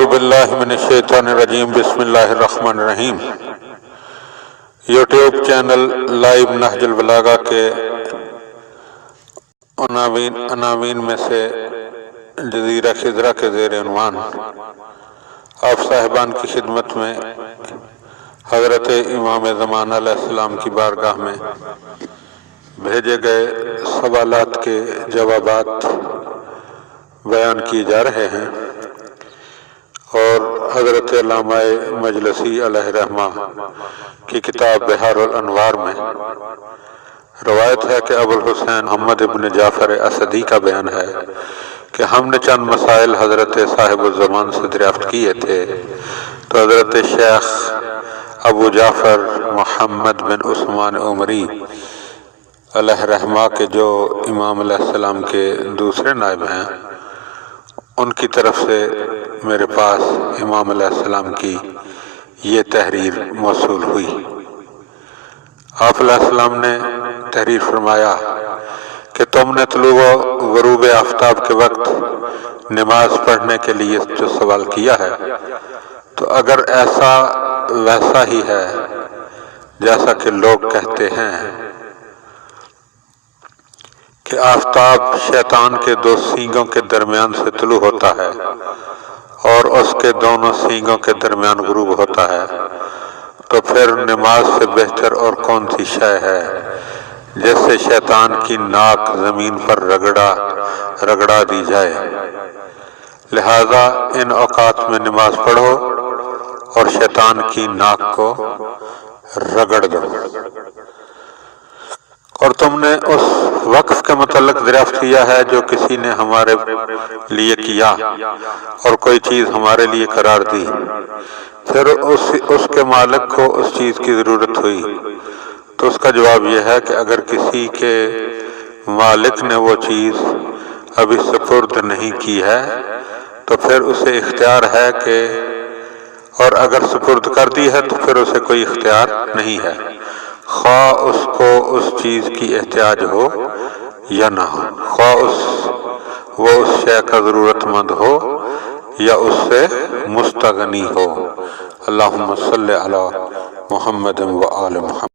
اعوذ باللہ من الشیطان الرجیم، بسم اللہ الرحمن الرحیم۔ یوٹیوب چینل لائیو نہج البلاغہ کے عناوین میں سے جزیرہ خضرہ کے زیر عنوان آپ صاحبان کی خدمت میں حضرت امام زمان علیہ السلام کی بارگاہ میں بھیجے گئے سوالات کے جوابات بیان کیے جا رہے ہیں، اور حضرت علامہ مجلسی علیہ رحمہ کی کتاب بحار الانوار میں روایت ہے کہ ابو الحسین محمد ابن جعفر اسدی کا بیان ہے کہ ہم نے چند مسائل حضرت صاحب الزمان سے دریافت کیے تھے، تو حضرت شیخ ابو جعفر محمد بن عثمان عمری علیہ رحمہ کے جو امام علیہ السلام کے دوسرے نائب ہیں، ان کی طرف سے میرے پاس امام علیہ السلام کی یہ تحریر موصول ہوئی۔ آپ علیہ السلام نے تحریر فرمایا کہ تم نے طلوع و غروب آفتاب کے وقت نماز پڑھنے کے لیے جو سوال کیا ہے، تو اگر ایسا ویسا ہی ہے جیسا کہ لوگ کہتے ہیں کہ آفتاب شیطان کے دو سینگوں کے درمیان سے طلوع ہوتا ہے اور اس کے دونوں سینگوں کے درمیان غروب ہوتا ہے، تو پھر نماز سے بہتر اور کون سی شے ہے جس سے شیطان کی ناک زمین پر رگڑا دی جائے؟ لہذا ان اوقات میں نماز پڑھو اور شیطان کی ناک کو رگڑ دو۔ اور تم نے اس وقف کے متعلق دریافت کیا ہے جو کسی نے ہمارے لیے کیا اور کوئی چیز ہمارے لیے قرار دی، پھر اس کے مالک کو اس چیز کی ضرورت ہوئی، تو اس کا جواب یہ ہے کہ اگر کسی کے مالک نے وہ چیز ابھی سپرد نہیں کی ہے تو پھر اسے اختیار ہے کہ، اور اگر سپرد کر دی ہے تو پھر اسے کوئی اختیار نہیں ہے، خواہ اس کو اس چیز کی احتیاج ہو یا نہ ہو، خواہ وہ اس شے کا ضرورت مند ہو یا اس سے مستغنی ہو۔ اللہم صلی علی محمد و آل محمد۔